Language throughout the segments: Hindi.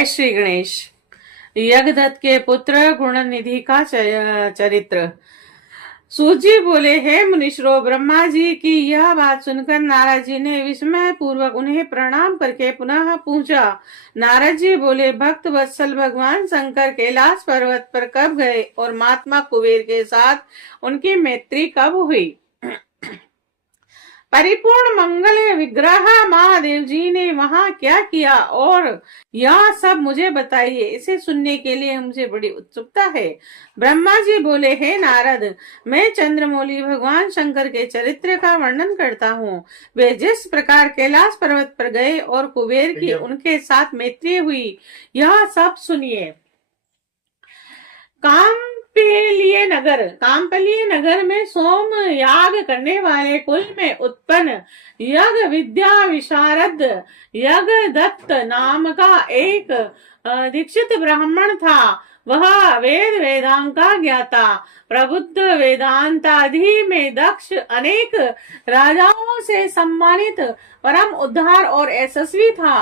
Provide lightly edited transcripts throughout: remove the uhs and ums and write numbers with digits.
जय श्री गणेश। यज्ञदत्त के पुत्र गुणनिधि का चरित्र। सूत जी बोले, हे मुनीश्वरों, ब्रह्मा जी की यह बात सुनकर नारद जी ने विस्मय पूर्वक उन्हें प्रणाम करके पुनः पूछा। नारद जी बोले, भक्त वत्सल भगवान शंकर कैलाश पर्वत पर कब गए और महात्मा कुबेर के साथ उनकी मैत्री कब हुई? परिपूर्ण मंगल विग्रह महादेव जी ने वहां क्या किया और यह सब मुझे बताइए। इसे सुनने के लिए मुझे बड़ी उत्सुकता है। ब्रह्मा जी बोले, हे नारद, मैं चंद्रमौली भगवान शंकर के चरित्र का वर्णन करता हूँ। वे जिस प्रकार कैलाश पर्वत पर गए और कुबेर की उनके साथ मैत्री हुई, यह सब सुनिए। कामपलीय नगर में सोम याग करने वाले कुल में उत्पन्न यज्ञ विद्या विशारद यज्ञदत्त नाम का एक दीक्षित ब्राह्मण था। वह वेद वेदांग का ज्ञाता, प्रबुद्ध, वेदांतादि में दक्ष, अनेक राजाओं से सम्मानित, परम उद्धार और यशस्वी था।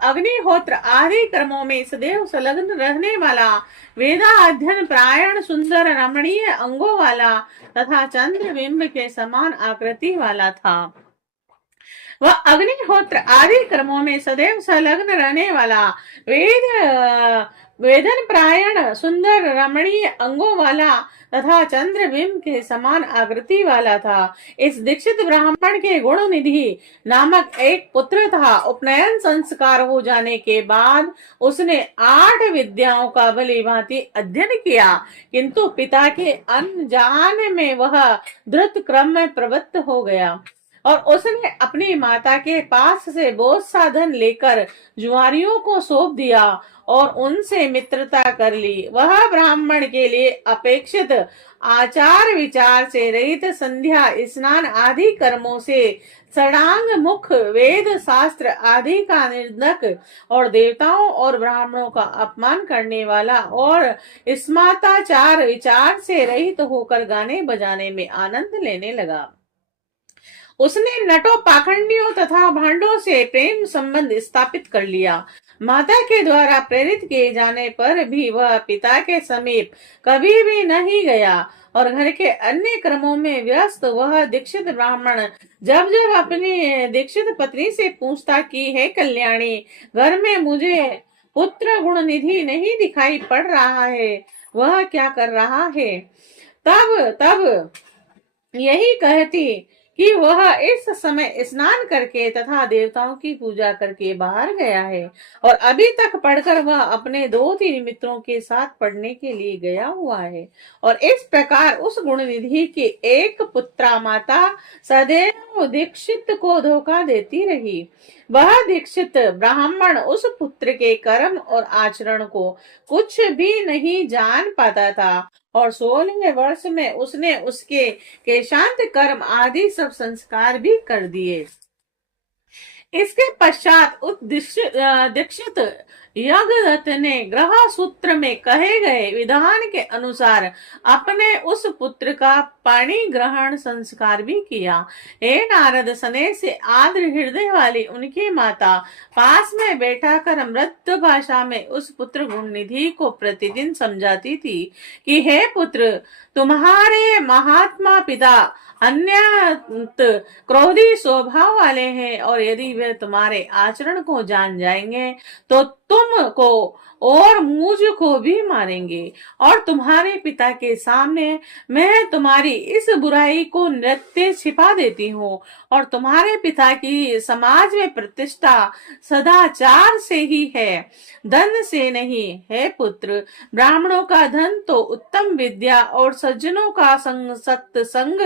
अग्निहोत्र आदि कर्मों में सदैव संलग्न रहने वाला, वेदा अध्ययन प्रायण, सुंदर रमणीय अंगों वाला तथा चंद्रबिंब के समान आकृति वाला था। वह अग्निहोत्र आदि कर्मों में सदैव संलग्न रहने वाला, वेदन प्रायण, सुंदर रमणीय अंगों वाला तथा चंद्रबिंब के समान आकृति वाला था। इस दीक्षित ब्राह्मण के गुण निधि नामक एक पुत्र था। उपनयन संस्कार हो जाने के बाद उसने 8 विद्याओं का भली भांति अध्ययन किया, किंतु पिता के अनजान में वह द्रुत क्रम में प्रवृत्त हो गया और उसने अपनी माता के पास से बोझ साधन लेकर जुआरियों को सौंप दिया और उनसे मित्रता कर ली। वह ब्राह्मण के लिए अपेक्षित आचार विचार से रहित, संध्या स्नान आदि कर्मों से षडांग मुख, वेद शास्त्र आदि का निर्धक और देवताओं और ब्राह्मणों का अपमान करने वाला और स्मार्ताचार विचार से रहित होकर गाने बजाने में आनंद लेने लगा। उसने नटों, पाखंडियों तथा भांडों से प्रेम संबंध स्थापित कर लिया। माता के द्वारा प्रेरित किए जाने पर भी वह पिता के समीप कभी भी नहीं गया और घर के अन्य कर्मों में व्यस्त वह दीक्षित ब्राह्मण जब जब अपनी दीक्षित पत्नी से पूछता कि हे कल्याणी, घर में मुझे पुत्र गुण निधि नहीं दिखाई पड़ रहा है, वह क्या कर रहा है, तब यही कहती कि वह इस समय स्नान करके तथा देवताओं की पूजा करके बाहर गया है और अभी तक पढ़कर वह अपने 2-3 मित्रों के साथ पढ़ने के लिए गया हुआ है। और इस प्रकार उस गुणनिधि की एक पुत्रा माता सदैव दीक्षित को धोखा देती रही। वह दीक्षित ब्राह्मण उस पुत्र के कर्म और आचरण को कुछ भी नहीं जान पाता था और 16वें वर्ष में उसने उसके केशांत कर्म आदि सब संस्कार भी कर दिए। इसके पश्चात दीक्षित यज्ञदत्त ने ग्रह सूत्र में कहे गए विधान के अनुसार अपने उस पुत्र का पाणी ग्रहण संस्कार भी किया। हे नारद, स्नेह से आर्द्र हृदय वाली उनकी माता पास में बैठा कर मृदु भाषा में उस पुत्र गुणनिधि को प्रतिदिन समझाती थी कि हे पुत्र, तुम्हारे महात्मा पिता अन्यत क्रोधी स्वभाव वाले हैं और यदि वे तुम्हारे आचरण को जान जाएंगे तो तुमको और मुझको भी मारेंगे और तुम्हारे पिता के सामने मैं तुम्हारी इस बुराई को नृत्य छिपा देती हूँ और तुम्हारे पिता की समाज में प्रतिष्ठा सदाचार से ही है, धन से नहीं। है पुत्र, ब्राह्मणों का धन तो उत्तम विद्या और सज्जनों का सत्संग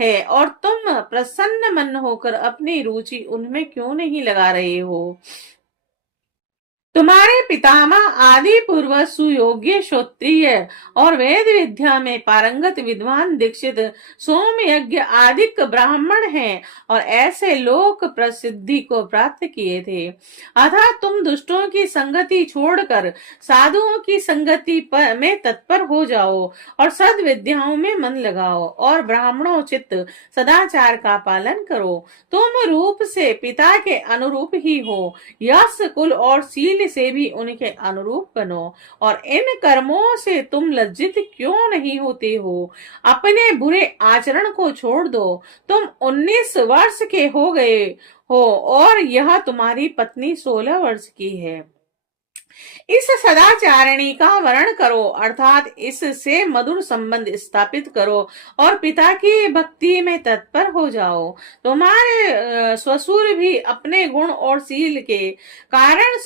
है और तुम प्रसन्न मन होकर अपनी रुचि उनमें क्यों नहीं लगा रहे हो? तुम्हारे पितामह आदि पूर्वज सुयोग्य क्षत्रिय और वेद विद्या में पारंगत विद्वान दीक्षित सोम यज्ञ आदिक ब्राह्मण हैं और ऐसे लोक प्रसिद्धि को प्राप्त किए थे। अतः तुम दुष्टों की संगति छोड़कर साधुओं की संगति में तत्पर हो जाओ और सद विद्याओं में मन लगाओ और ब्राह्मणोचित सदाचार का पालन करो। तुम रूप से पिता के अनुरूप ही हो, यश, कुल और शील से भी उनके अनुरूप बनो, और इन कर्मों से तुम लज्जित क्यों नहीं होते हो? अपने बुरे आचरण को छोड़ दो। तुम 19 वर्ष के हो गए हो और यह तुम्हारी पत्नी 16 वर्ष की है। इस सदाचारिणी का वर्ण करो, अर्थात इससे मधुर संबंध स्थापित करो और पिता की भक्ति में तत्पर हो जाओ। तुम्हारे ससुर भी अपने गुण और शील के कारण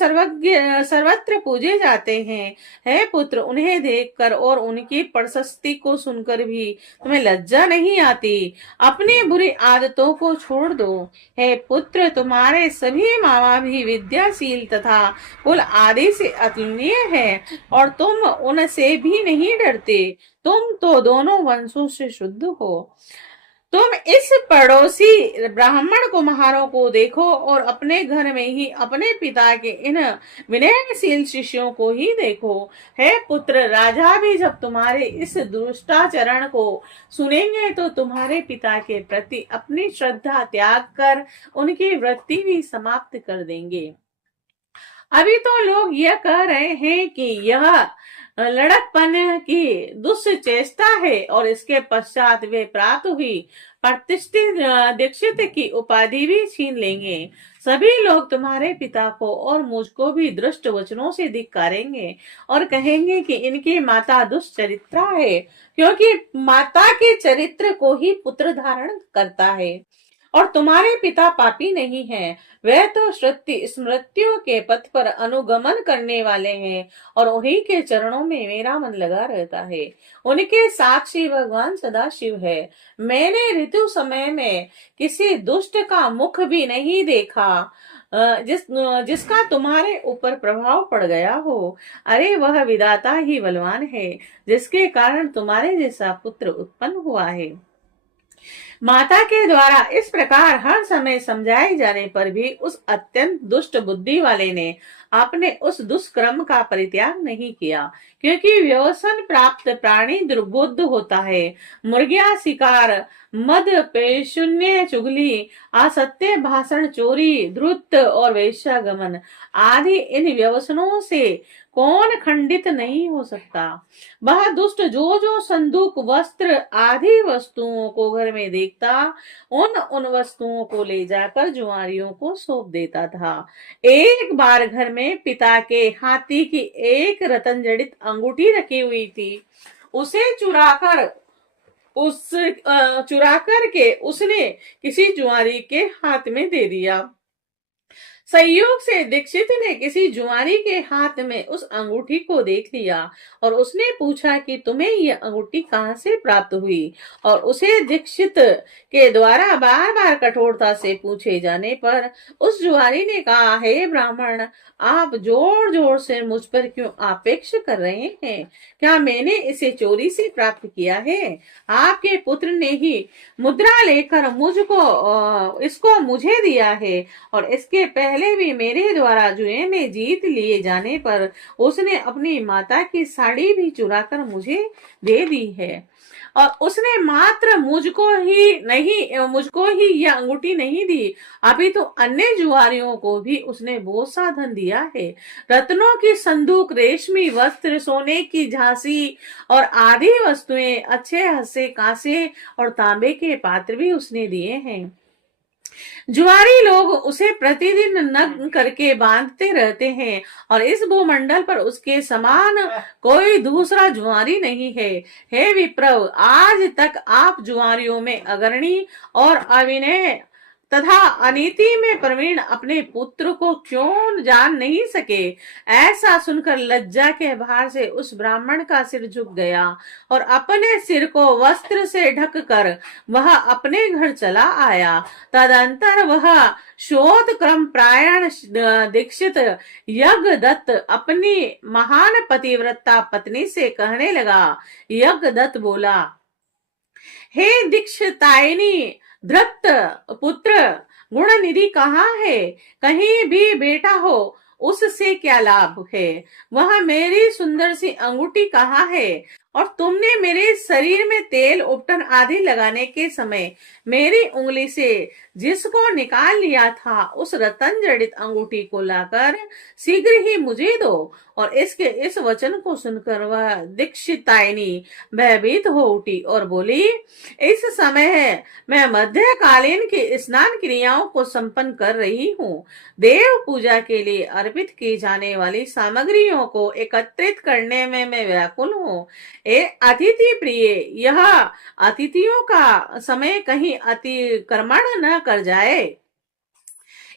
सर्वत्र पूजे जाते हैं। हे पुत्र, उन्हें देखकर और उनकी प्रशस्ति को सुनकर भी तुम्हें लज्जा नहीं आती? अपनी बुरी आदतों को छोड़ दो। हे पुत्र, तुम्हारे सभी मामा भी विद्याशील तथा कुल आदि से अतुलनीय है और तुम उनसे भी नहीं डरते। तुम तो दोनों वंशों से शुद्ध हो। तुम इस पड़ोसी ब्राह्मण कुम्हारों को देखो और अपने घर में ही अपने पिता के इन विनयशील शिष्यों को ही देखो। हे पुत्र, राजा भी जब तुम्हारे इस दुष्टाचरण को सुनेंगे तो तुम्हारे पिता के प्रति अपनी श्रद्धा त्याग कर उनकी वृत्ति भी समाप्त कर देंगे। अभी तो लोग यह कह रहे हैं कि यह लड़कपन की दुष्चेष्टा है और इसके पश्चात वे प्राप्त हुई प्रतिष्ठित दीक्षित की उपाधि भी छीन लेंगे। सभी लोग तुम्हारे पिता को और मुझको भी दुष्ट वचनों से धिक्कारेंगे और कहेंगे कि इनकी माता दुष्चरित्रा है, क्योंकि माता के चरित्र को ही पुत्र धारण करता है और तुम्हारे पिता पापी नहीं हैं। वह तो श्रुति स्मृतियों के पथ पर अनुगमन करने वाले हैं और उन्हीं के चरणों में मेरा मन लगा रहता है। उनके साक्षी भगवान सदाशिव है। मैंने ऋतु समय में किसी दुष्ट का मुख भी नहीं देखा जिसका तुम्हारे ऊपर प्रभाव पड़ गया हो। अरे, वह विधाता ही बलवान है जिसके कारण तुम्हारे जैसा पुत्र उत्पन्न हुआ है। माता के द्वारा इस प्रकार हर समय समझाए जाने पर भी उस अत्यंत दुष्ट बुद्धि वाले ने आपने उस दुष्कर्म का परित्याग नहीं किया, क्योंकि व्यसन प्राप्त प्राणी दुर्बुद्ध होता है। मुर्गिया शिकार, मद पेशुन्य, चुगली, असत्य भाषण, चोरी, धूर्त और वेश्यागमन आदि इन व्यसनों से कौन खंडित नहीं हो सकता? वह दुष्ट जो संदूक, वस्त्र आदि वस्तुओं को घर में देखता, उन वस्तुओं को ले जाकर जुआरियों को सौंप देता था। एक बार घर में पिता के हाथी की एक रतन जड़ित अंगूठी रखी हुई थी। उसे चुरा के उसने किसी जुआरी के हाथ में दे दिया। संयोग से दीक्षित ने किसी जुआरी के हाथ में उस अंगूठी को देख लिया और उसने पूछा कि तुम्हें यह अंगूठी कहाँ से प्राप्त हुई? और उसे दीक्षित के द्वारा बार बार कठोरता से पूछे जाने पर उस जुआरी ने कहा, हे ब्राह्मण, आप जोर जोर से मुझ पर क्यों आपेक्ष कर रहे हैं? क्या मैंने इसे चोरी से प्राप्त किया है? आपके पुत्र ने ही मुद्रा लेकर इसको मुझे दिया है और इसके पहले भी मेरे द्वारा जुए में जीत लिए जाने पर उसने अपनी माता की साड़ी भी चुराकर मुझे दे दी है। और उसने मात्र मुझको ही यह अंगूठी नहीं दी, अभी तो अन्य जुआरियों को भी उसने बहुत सा धन दिया है। रत्नों की संदूक, रेशमी वस्त्र, सोने की झांसी और आदि वस्तुएं, अच्छे हंसे कांसे और तांबे के पात्र भी उसने दिए हैं। जुआरी लोग उसे प्रतिदिन नग्न करके बांधते रहते हैं और इस भूमंडल पर उसके समान कोई दूसरा जुआरी नहीं है। हे विप्रव, आज तक आप जुआरियों में अग्रणी और अविनय तथा अनीति में प्रवीण अपने पुत्र को क्यों जान नहीं सके? ऐसा सुनकर लज्जा के भार से उस ब्राह्मण का सिर झुक गया और अपने सिर को वस्त्र से ढककर वह अपने घर चला आया। तदंतर वह शोध क्रम प्रायण दीक्षित यज्ञदत्त अपनी महान पतिव्रता पत्नी से कहने लगा। यज्ञदत्त बोला, हे दीक्षितायनी, धृत पुत्र, गुण निधि कहाँ है? कहीं भी बेटा हो उससे क्या लाभ है? वह मेरी सुंदर सी अंगूठी कहाँ है? और तुमने मेरे शरीर में तेल उपटन आदि लगाने के समय मेरी उंगली से जिसको निकाल लिया था उस रतन जड़ित अंगूठी को लाकर शीघ्र ही मुझे दो। और इसके इस वचन को सुनकर वह दीक्षितायनी भयभीत हो उठी और बोली, इस समय मैं मध्यकालीन की स्नान क्रियाओं को संपन्न कर रही हूँ। देव पूजा के लिए अर्पित की जाने वाली सामग्रियों को एकत्रित करने में मैं व्याकुल हूँ। ए अतिथि प्रिय, यह अतिथियों का समय कहीं अतिक्रमण न कर जाए,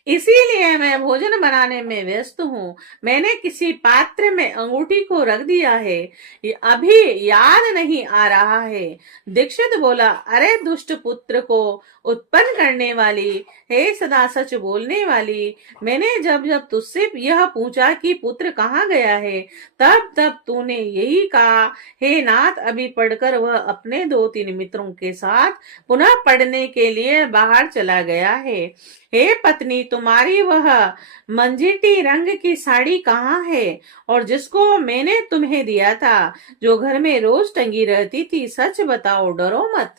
इसीलिए मैं भोजन बनाने में व्यस्त हूँ। मैंने किसी पात्र में अंगूठी को रख दिया है, ये अभी याद नहीं आ रहा है। दीक्षित बोला, अरे दुष्ट पुत्र को उत्पन्न करने वाली, हे सदा सच बोलने वाली, मैंने जब जब तुझसे यह पूछा कि पुत्र कहाँ गया है, तब तब तूने यही कहा, हे नाथ, अभी पढ़कर वह अपने 2-3 मित्रों के साथ पुनः पढ़ने के लिए बाहर चला गया है। हे पत्नी, तुम्हारी वह मंजीटी रंग की साड़ी कहाँ है, और जिसको मैंने तुम्हें दिया था, जो घर में रोज टंगी रहती थी, सच बताओ, डरो मत।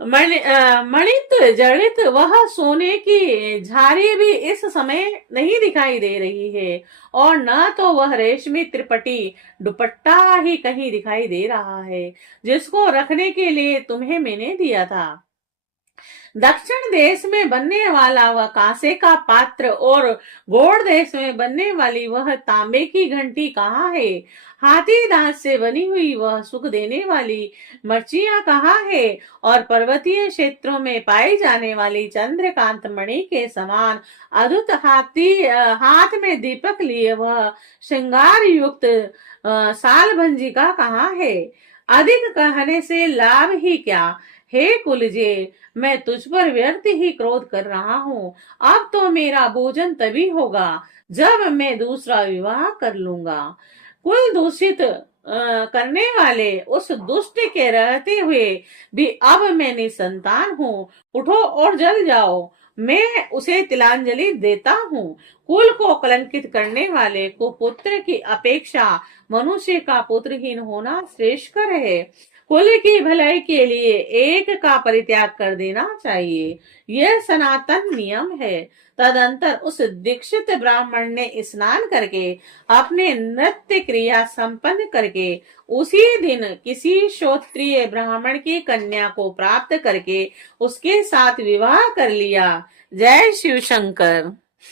मणित जड़ित वह सोने की झारी भी इस समय नहीं दिखाई दे रही है, और न तो वह रेशमी त्रिपटी दुपट्टा ही कहीं दिखाई दे रहा है, जिसको रखने के लिए तुम्हें मैंने दिया था। दक्षिण देश में बनने वाला वह कांसे का पात्र और गौड़ देश में बनने वाली वह तांबे की घंटी कहाँ है? हाथी दांत से बनी हुई वह सुख देने वाली मर्चियां कहाँ है? और पर्वतीय क्षेत्रों में पाई जाने वाली चंद्रकांत मणि के समान अद्भुत हाथ में दीपक लिए वह श्रृंगार युक्त साल भंजिका कहाँ है? अधिक कहने से लाभ ही क्या? हे कुलजे, मैं तुझ पर व्यर्थ ही क्रोध कर रहा हूँ। अब तो मेरा भोजन तभी होगा जब मैं दूसरा विवाह कर लूंगा। कुल दूषित करने वाले उस दुष्ट के रहते हुए भी अब मैं निसंतान हूँ। उठो और जल जाओ, मैं उसे तिलांजलि देता हूँ। कुल को कलंकित करने वाले को पुत्र की अपेक्षा मनुष्य का पुत्रहीन होना श्रेष्ठकर है। कुल की भलाई के लिए एक का परित्याग कर देना चाहिए, यह सनातन नियम है। तदंतर उस दीक्षित ब्राह्मण ने स्नान करके अपने नृत्य क्रिया संपन्न करके उसी दिन किसी श्रोत्रिय ब्राह्मण की कन्या को प्राप्त करके उसके साथ विवाह कर लिया। जय शिव शंकर।